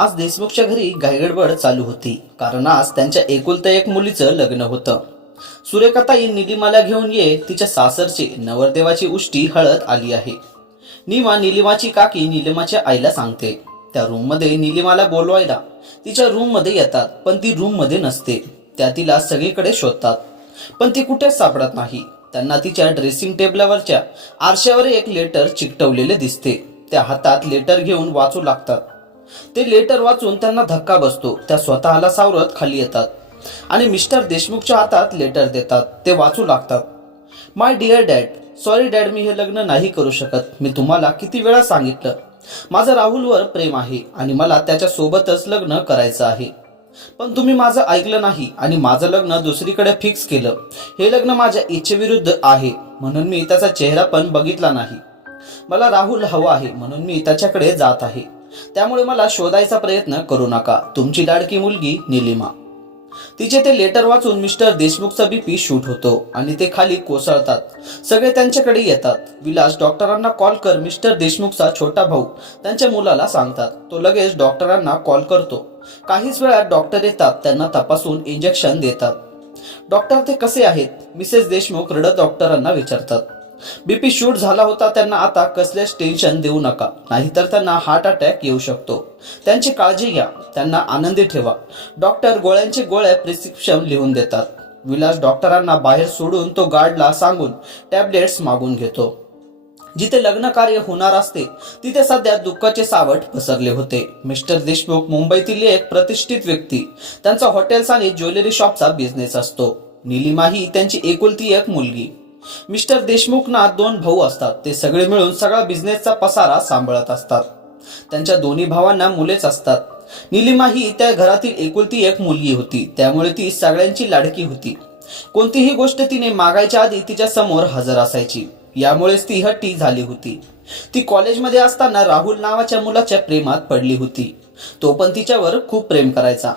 आज देशमुखच्या घरी घाईगडबड चालू होती, कारण आज त्यांच्या एकुलत्या एक मुलीचं लग्न होतं. सुरेखाताई निलिमाला घेऊन ये, तिच्या सासरची नवरदेवाची उष्टी हळद आली आहे. निलिमाची काकी निलिमाच्या आईला सांगते. त्या रूममध्ये निलिमाला बोलवायला तिच्या रूममध्ये येतात, पण ती रूममध्ये नसते. त्या तिला सगळीकडे शोधतात, पण ती कुठेच सापडत नाही. त्यांना तिच्या ड्रेसिंग टेबलावरच्या आरशावर एक लेटर चिकटवलेले दिसते. त्या हातात लेटर घेऊन वाचू लागतात. ते लेटर वाचून त्यांना धक्का बसतो. त्या स्वतःला सावरत खाली येतात आणि मिस्टर देशमुखच्या हातात लेटर देतात. ते वाचू लागतात. My dear dad, sorry dad, मी हे लग्न नाही करू शकत. मी तुम्हाला किती वेळा सांगितलं, माझं राहुलवर प्रेम आहे आणि मला त्याच्या सोबतच लग्न करायचं आहे, पण तुम्ही माझं ऐकलं नाही आणि माझं लग्न दुसरीकडे फिक्स केलं. हे लग्न माझ्या इच्छेविरुद्ध आहे, म्हणून मी त्याचा चेहरा पण बघितला नाही. मला राहुल हवा आहे, म्हणून मी त्याच्याकडे जात आहे. त्यामुळे मला शोधायचा प्रयत्न करू नका. तुमची लाडकी मुलगी निलिमा. तिचे ते लेटर वाचून मिस्टर देशमुखचा बीपी शूट होतो आणि ते खाली कोसळतात. सगळे त्यांच्याकडे येतात. विलास, डॉक्टरांना कॉल कर. मिस्टर देशमुखचा छोटा भाऊ त्यांच्या मुलाला सांगतात. तो लगेच डॉक्टरांना कॉल करतो. काहीच वेळात डॉक्टर येतात. त्यांना तपासून इंजेक्शन देतात. डॉक्टर, ते कसे आहेत? मिसेस देशमुख रडत डॉक्टरांना विचारतात. बीपी शूट झाला होता त्यांना. आता कसलेच टेन्शन देऊ नका, नाहीतर त्यांना हार्ट अटॅक येऊ शकतो. त्यांची काळजी घ्या, त्यांना आनंदी ठेवा. डॉक्टर गोळ्यांची गोळ्या प्रिस्क्रिप्शन लिहून देतात. विलास डॉक्टरांना बाहेर सोडून तो गार्डला सांगून टॅबलेट्स मागून घेतो. जिथे लग्न कार्य होणार असते तिथे सध्या दुःखाचे सावट पसरले होते. मिस्टर देशमुख मुंबईतील एक प्रतिष्ठित व्यक्ती. त्यांचा हॉटेल्स आणि ज्वेलरी शॉपचा बिझनेस असतो. निलिमा ही त्यांची एकुलती एक मुलगी. मिस्टर देशमुखना 2 भाऊ असतात. ते सगळे मिळून सगळा बिझनेसचा पसारा सांभाळत असतात. त्यांच्या दोन्ही भावांना मुलेच असतात. निलिमा ही त्या घरातील एकुलती एक मुलगी होती, त्यामुळे ती सगळ्यांची लाडकी होती. कोणतीही गोष्ट तिने मागायच्या आधी तिच्या समोर हजर असायची. यामुळेच ती हट्टी झाली होती. ती कॉलेजमध्ये असताना राहुल नावाच्या मुलाच्या प्रेमात पडली होती. तो पण तिच्यावर खूप प्रेम करायचा.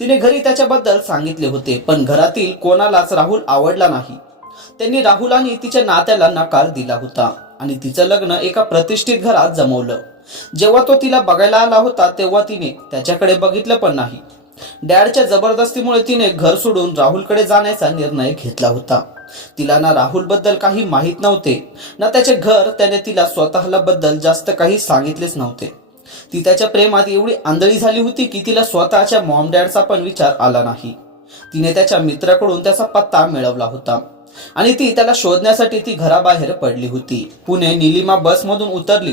तिने घरी त्याच्याबद्दल सांगितले होते, पण घरातील कोणालाच राहुल आवडला नाही. त्यांनी राहुल आणि तिच्या नात्याला नकार दिला होता आणि तिचं लग्न एका प्रतिष्ठित घरात जमवलं. जेव्हा तो तिला बघायला आला होता तेव्हा तिने त्याच्याकडे बघितलं पण नाही. डॅडच्या जबरदस्तीमुळे तिने घर सोडून राहुलकडे जाण्याचा निर्णय घेतला होता. तिला ना राहुल बद्दल काही माहीत नव्हते, ना त्याचे घर. त्याने तिला स्वतःला बद्दल जास्त काही सांगितलेच नव्हते. ती त्याच्या प्रेमात एवढी आंधळी झाली होती की तिला स्वतःच्या मॉम डॅडचा पण विचार आला नाही. तिने त्याच्या मित्राकडून त्याचा पत्ता मिळवला होता आणि ती त्याला शोधण्यासाठी ती घराबाहेर पडली होती. पुणे निलिमा बसमधून उतरली.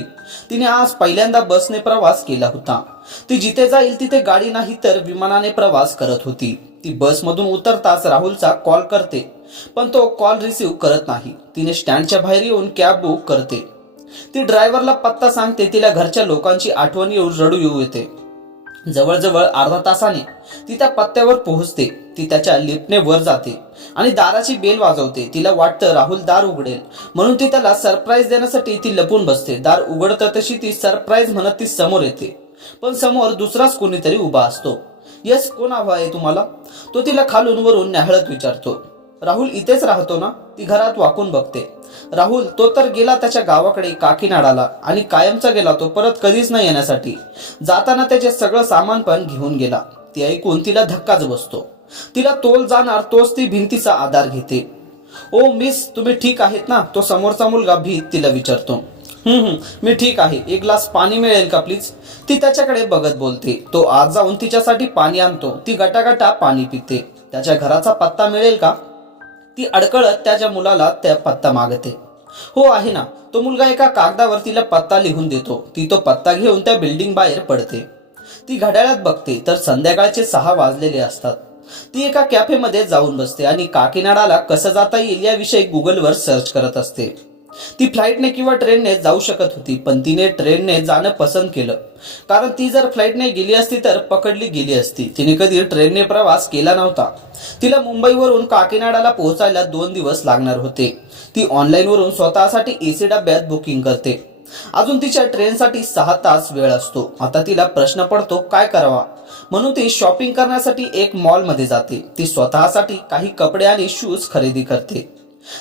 तिने आज पहिल्यांदा बसने प्रवास केला होता. ती जिथे जाईल तिथे गाडी नाही तर विमानाने प्रवास करत होती. ती बसमधून उतरताच राहुलचा कॉल करते, पण तो कॉल रिसीव्ह करत नाही. तिने स्टँडच्या बाहेर येऊन कॅब बुक करते. ती ड्रायव्हरला पत्ता सांगते. तिला घरच्या लोकांची आठवण येऊन रडू येऊ येते. जवळजवळ अर्धा तासाने ती त्या पत्त्यावर पोहोचते. ती त्याच्या लिफ्टने वर जाते आणि दाराची बेल वाजवते. तिला वाटतं राहुल दार उघडेल, म्हणून ती त्याला सरप्राईज देण्यासाठी ती लपून बसते. दार उघडतं तशी ती सरप्राईज म्हणत ती समोर येते, पण समोर दुसराच कोणीतरी उभा असतो. यस, कोण हवा आहे तुम्हाला? तो तिला खालून वरून न्याहाळत विचारतो. राहुल इथेच राहतो ना? ती घरात वाकून बघते. राहुल, तो तर गेला त्याच्या गावाकडे काकीनाडाला आणि कायमचा गेला. तो परत कधीच नाही येण्यासाठी. जाताना त्याचे सगळं सामान पण घेऊन गेला. ती ऐकून तिला धक्काच बसतो. तिला तोल जाणार तोच ती भिंतीचा आधार घेते. ओ मिस, तुम्ही ठीक आहेत ना? तो समोरचा मुलगा भीत तिला विचारतो. मी ठीक आहे. एक ग्लास पाणी मिळेल का प्लीज? ती त्याच्याकडे बघत बोलते. तो आत जाऊन तिच्यासाठी पाणी आणतो. ती गटागटा पाणी पिते. त्याच्या घराचा पत्ता मिळेल का? ती अडकळत त्याच्या मुलाला त्या पत्ता मागते. हो आहे ना. तो मुलगा एका कागदावर तिला पत्ता लिहून देतो. ती तो पत्ता घेऊन त्या बिल्डिंग बाहेर पडते. ती घड्याळात बघते तर संध्याकाळचे 6 वाजलेले असतात. ती एका कॅफेमध्ये जाऊन बसते आणि काकीनाडाला कसं जाता येईल याविषयी गुगलवर सर्च करत असते. ती फ्लाईटने किंवा ट्रेनने जाऊ शकत होती, पण तिने ट्रेनने जाणं पसंत केलं, कारण ती जर फ्लाईटने गेली असती तर पकडली गेली असती. तिने कधी ट्रेनने प्रवास केला नव्हता. तिला मुंबईवरून काकीनाडाला पोहोचायला 2 दिवस लागणार होते. ती ऑनलाईनवरून स्वतःसाठी एसी डब्यात बुकिंग करते. अजून तिच्या ट्रेनसाठी 6 तास वेळ असतो. आता तिला प्रश्न पडतो काय करावा, म्हणून ती शॉपिंग करण्यासाठी एक मॉलमध्ये जाते. ती स्वतःसाठी काही कपडे आणि शूज खरेदी करते.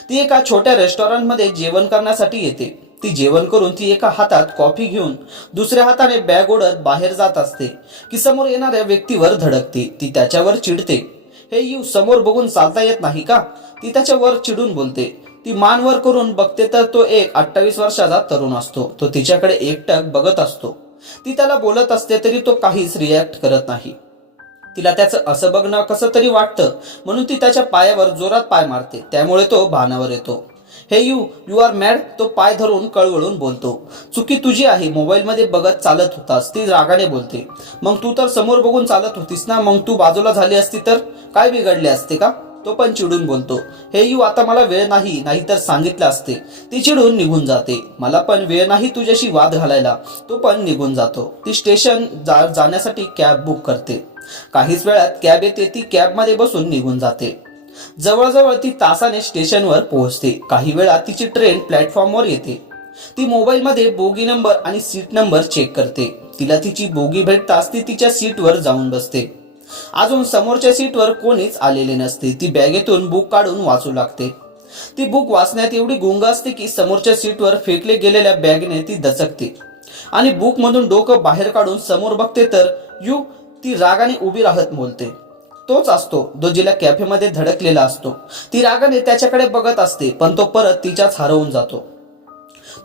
ती एका छोट्या रेस्टॉरंटमध्ये जेवण करण्यासाठी येते. ती जेवण करून ती एका हातात कॉफी घेऊन दुसऱ्या हाताने बॅग ओढत बाहेर जात असते की समोर येणाऱ्या व्यक्तीवर धडकते. ती त्याच्यावर चिडते. हे यू, समोर बघून चालता येत नाही का? ती त्याच्यावर चिडून बोलते. ती मान वर करून बघते तर तो एक 28 वर्षाचा तरुण असतो. तो तिच्याकडे एकटक बघत असतो. ती त्याला बोलत असते तरी तो काहीच रिॲक्ट करत नाही. तिला त्याचं असं बघणं कसं तरी वाटतं म्हणून ती त्याच्या पायावर जोरात पाय मारते. त्यामुळे तो भानावर येतो. हे यू आर मॅड, तो पाय धरून कळवळून बोलतो. चुकी तुझी आहे, मोबाईलमध्ये बघत चालत होतास. ती रागाने बोलते. मग तू तर समोर बघून चालत होतीस ना, मग तू बाजूला झाली असती तर काय बिघडले असते का? तो पण चिडून बोलतो. हे यू, आता मला वेळ नाही, नाहीतर सांगितलं असते. ती चिडून निघून जाते. मला पण वेळ नाही तुझ्याशी वाद घालायला. तो पण निघून जातो. ती स्टेशन जाण्यासाठी कॅब बुक करते. काहीच वेळात कॅब येते. ती कॅबमध्ये बसून निघून जाते. जवळजवळ ती तासाने स्टेशनवर पोहोचते. काही वेळात तिची ट्रेन प्लॅटफॉर्मवर येते. ती मोबाईलमध्ये बोगी नंबर आणि सीट नंबर चेक करते. तिला तिची बोगी भेटताच ती तिच्या सीटवर जाऊन बसते. अजून समोरच्या सीटवर कोणीच आलेले नसते. ती बॅगेतून बुक काढून वाचू लागते. ती बुक वाचण्यात एवढी गुंग असते की समोरच्या सीटवर फेकले गेलेल्या बॅगने ती दचकते आणि बुक मधून डोकं बाहेर काढून समोर बघते तर यू, ती रागाने उभी राहत बोलते. तोच असतो जो जिला कॅफेमध्ये धडकलेला असतो. ती रागाने त्याच्याकडे बघत असते पण तो परत तिच्याच हरवून जातो.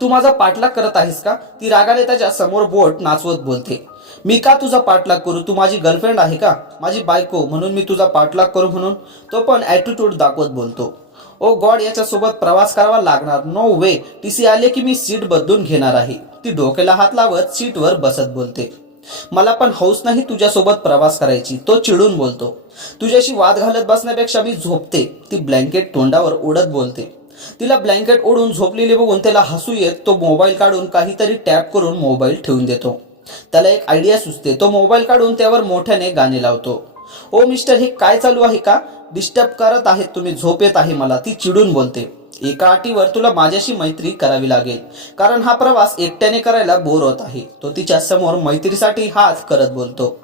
तू माझा पाठलाग करत आहेस का? ती रागाने त्याच्या समोर बोट नाचवत बोलते. मी का तुझा पाठलाग करू? तू माझी गर्लफ्रेंड आहे का? माझी बायको, म्हणून मी तुझा पाठलाग करू म्हणून? तो पण ॲटिट्यूड दाखवत बोलतो. ओ गॉड, याच्यासोबत प्रवास करावा लागणार. नो वे, टीसी आले की मी सीट बदलून घेणार आहे. ती डोक्याला हात लावत सीटवर बसत बोलते. मला पण हौस नाही तुझ्यासोबत प्रवास करायची. तो चिडून बोलतो. तुझ्याशी वाद घालत बसण्यापेक्षा मी झोपते. ती ब्लँकेट तोंडावर ओढत बोलते. तिला ब्लँकेट ओढून झोपलेली बघून त्याला हसू येत. तो मोबाईल काढून काहीतरी टॅप करून मोबाईल ठेवून देतो. त्याला एक आयडिया सुचते. तो मोबाईल काढून त्यावर मोठ्याने गाणे लावतो. ओ मिस्टर, हे काय चालू आहे का? डिस्टर्ब करत आहेत तुम्ही, झोप येत आहे मला. ती चिडून बोलते. एका अटीवर, तुला माझ्याशी मैत्री करावी लागेल, कारण हा प्रवास एकट्याने करायला बोर होत आहे. तो तिच्या समोर मैत्रीसाठी हात करत बोलतो.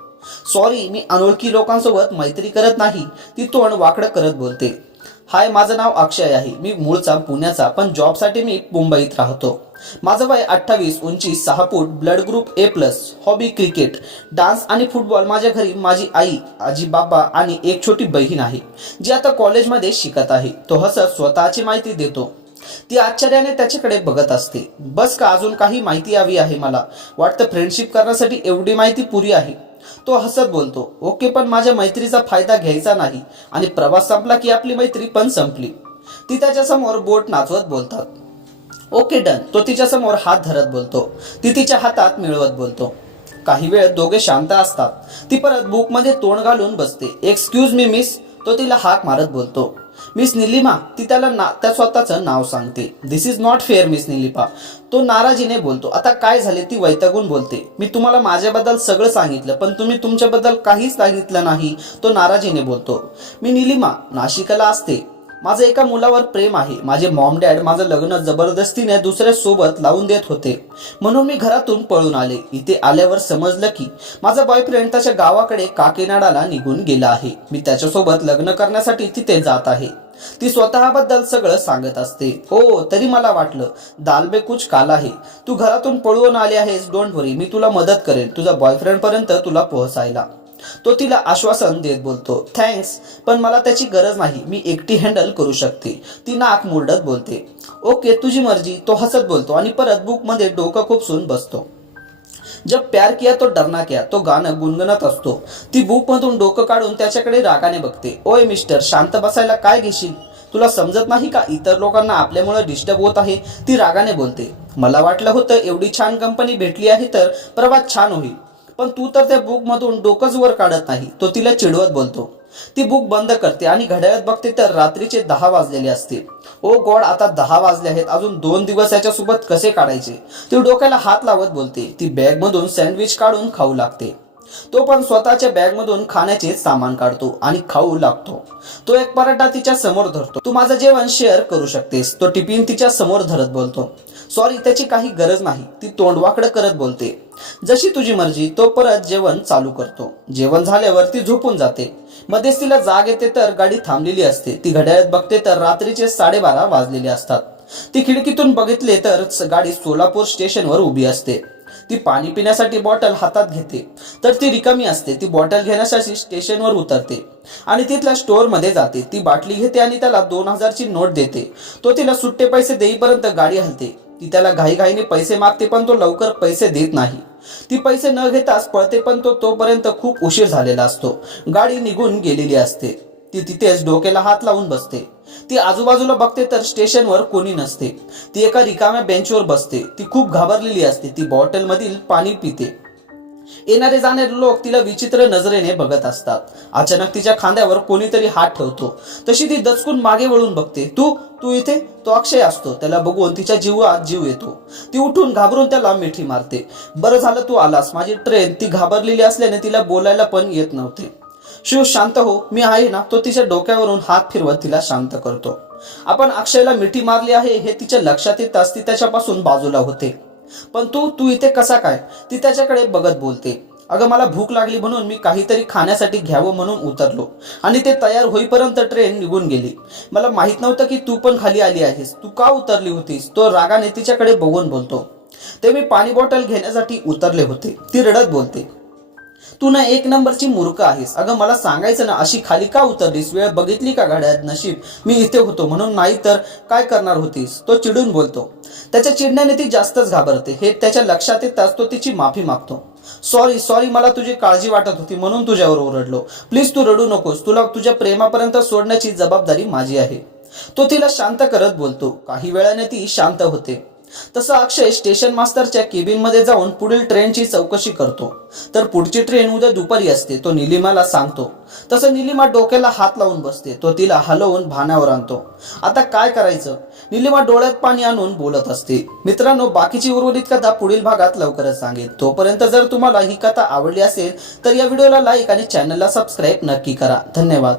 सॉरी, मी अनोळखी लोकांसोबत मैत्री करत नाही. ती तोंड वाकडं करत बोलते. हाय, माझं नाव अक्षय आहे. मी मूळचा पुण्याचा, पण जॉबसाठी मी मुंबईत राहतो. माझं वय 28, उंची 6 foot, blood group A+, hobby cricket, dance आणि फुटबॉल. माझ्या घरी माझी आई, आजी, बाबा आणि एक छोटी बहीण आहे जी आता कॉलेजमध्ये शिकत आहे. तो हसत स्वतःची माहिती देतो. ती आश्चर्याने त्याच्याकडे बघत असते. बस का, अजून काही माहिती हवी आहे? मला वाटतं फ्रेंडशिप करण्यासाठी एवढी माहिती पुरी आहे. तो हसत बोलतो. ओके, पण माझ्या मैत्रीचा फायदा घ्यायचा नाही आणि प्रवास संपला की आपली मैत्री पण संपली. ती त्याच्यासमोर बोट नाचवत बोलतात. ओके डन, तो तिच्या समोर हात धरत बोलतो. ती तिच्या हातात मिळवत बोलतो. काही वेळ दोघे शांत असतात. ती परत बुकमध्ये तोंड घालून बसते. एक्सक्यूज मी मिस, तो तिला हाक मारत बोलतो. मिस निलिमा, ती त्याला त्या स्वतःचं नाव सांगते. This is not fair miss Nilima, तो नाराजीने बोलतो. आता काय झाले? ती वैतागून बोलते. मी तुम्हाला माझ्याबद्दल सगळं सांगितलं पण तुम्ही तुमच्याबद्दल काहीच सांगितलं नाही. तो नाराजीने बोलतो. मी निलिमा, नाशिकला असते. माझं एका मुलावर प्रेम आहे. माझे मॉम डॅड माझं लग्न जबरदस्तीने दुसऱ्या सोबत लावून देत होते, म्हणून मी घरातून पळून आले. इथे आल्यावर समजलं की माझा बॉयफ्रेंड त्याच्या गावाकडे काकीनाडाला निघून गेला आहे. मी त्याच्यासोबत लग्न करण्यासाठी तिथे जात आहे. ती स्वतःबद्दल सगळं सांगत असते. हो, तरी मला वाटलं दाल में कुछ काला है. तू घरातून पळून आले आहेस. डोंट वरी, मी तुला मदत करेन तुझा बॉयफ्रेंड पर्यंत तुला पोहोचायला. तो तिला आश्वासन देत बोलतो. थँक्स, पण मला त्याची गरज नाही. मी एकटी हँडल करू शकते. ती नाक मुरडत बोलते. ओके, तुझी मर्जी, तो हसत बोलतो आणि परत बुकमध्ये डोकं खुपसून बसतो. जब प्यार किया तो डरना क्या, तो गाणं गुणगुणत असतो. ती बुकमधून डोकं काढून त्याच्याकडे रागाने बघते. ओय मिस्टर, शांत बसायला काय घेशील? तुला समजत नाही का इतर लोकांना आपल्यामुळे डिस्टर्ब होत आहे? ती रागाने बोलते. मला वाटलं होतं एवढी छान कंपनी भेटली आहे तर प्रवास छान होईल, पण तू तर त्या बुकमधून डोकंच वर काढत नाही. तो तिला चिडवत बोलतो. ती बुक बंद करते आणि घड्याळात बघते तर रात्रीचे 10 वाजलेले असतील. ओ गॉड, आता 10 वाजले आहेत. अजून 2 दिवस याच्यासोबत कसे काढायचे? ती डोक्याला हात लावत बोलते. ती बॅगमधून सँडविच काढून खाऊ लागते. तो पण स्वतःच्या बॅगमधून खाण्याचे सामान काढतो आणि खाऊ लागतो. तो एक पराठा तिच्या समोर धरतो. तू माझं जेवण शेअर करू शकतेस, तो टिफिन तिच्या समोर धरत बोलतो. सॉरी, त्याची काही गरज नाही. ती तोंड वाकडं करत बोलते. जशी तुझी मर्जी. तो परत जेवण चालू करतो. जेवण झाल्यावर ती झोपून जाते. मध्येच तिला जाग येते तर गाडी थांबलेली असते. ती घड्याळात बघते तर रात्रीचे 12:30 वाजलेले असतात. ती खिडकीतून बघितले तर गाडी सोलापूर स्टेशनवर उभी असते. ती पाणी पिण्यासाठी बॉटल हातात घेते तर ती रिकामी असते. ती बॉटल घेण्यासाठी स्टेशनवर उतरते आणि तिथल्या स्टोअर मध्ये जाते. ती बाटली घेते आणि त्याला 2000ची नोट देते. तो तिला सुट्टे पैसे देईपर्यंत गाडी हलते. ती त्याला घाईघाईने पैसे मागते पण तो लवकर पैसे देत नाही. ती पैसे न घेताच पळते पण तो तोपर्यंत खूप उशीर झालेला असतो. गाडी निघून गेलेली असते. ती तिथेच डोक्याला हात लावून बसते. ती आजूबाजूला बघते तर स्टेशनवर कोणी नसते. ती एका रिकाम्या बेंचवर बसते. ती खूप घाबरलेली असते. ती बॉटल मधील पाणी पिते. येणारे जाणारे लोक तिला विचित्र नजरेने बघत असतात. अचानक तिच्या खांद्यावर कोणीतरी हात ठेवतो. तशी ती दचकून मागे वळून बघते. तू तू इथे? तो अक्षय असतो. त्याला बघून तिच्या जीवात जीव येतो. ती उठून घाबरून त्याला मिठी मारते. बरं झालं तू आलास. माझी ट्रेन. ती घाबरलेली असल्याने तिला बोलायला पण येत नव्हते. शिव शांत हो, मी आहे ना. तो तिच्या डोक्यावरून हात फिरवत तिला शांत करतो. आपण अक्षयला मिठी मारली आहे हे तिच्या लक्षात येताच ती त्याच्यापासून बाजूला होते. पण तू तू इथे कसा काय? ती त्याच्याकडे बघत बोलते. अगं मला भूक लागली म्हणून मी काहीतरी खाण्यासाठी घ्यावं म्हणून उतरलो आणि ते तयार होईपर्यंत ट्रेन निघून गेली. मला माहित नव्हतं की तू पण खाली आली आहेस. तू का उतरली होतीस? तो रागाने तिच्याकडे बघून बोलतो. ते मी पाणी बॉटल घेण्यासाठी उतरले होते. ती रडत बोलते. तू ना एक नंबरची मूर्ख आहेस. अगं मला सांगायचं ना, अशी खाली का उतरलीस? वेळ बघितली का घड्याळात? नशीब मी इथे होतो म्हणून. नाही तर काय करणार होतीस? तो चिडून बोलतो. त्याच्या चिडण्याने ती जास्तच घाबरते. हे त्याच्या लक्षात येताच तो तिची माफी मागतो. सॉरी सॉरी, मला तुझी काळजी वाटत होती म्हणून तुझ्यावर ओरडलो. प्लीज तू रडू नकोस. तुला तुझ्या प्रेमापर्यंत सोडण्याची जबाबदारी माझी आहे. तो तिला शांत करत बोलतो. काही वेळाने ती शांत होते. तसं अक्षय स्टेशन मास्टरच्या केबिन मध्ये जाऊन पुढील ट्रेनची चौकशी करतो. तर पुढची ट्रेन उद्या दुपारी असते. तो निलिमाला सांगतो. तसं निलिमा डोक्याला हात लावून बसते. तो तिला हलवून भानावर आणतो. आता काय करायचं? निलिमा डोळ्यात पाणी आणून बोलत असते. मित्रांनो, बाकीची उर्वरित कथा पुढील भागात लवकरच सांगेल. तोपर्यंत जर तुम्हाला ही कथा आवडली असेल तर या व्हिडिओला लाईक आणि चॅनलला सबस्क्राईब नक्की करा. धन्यवाद.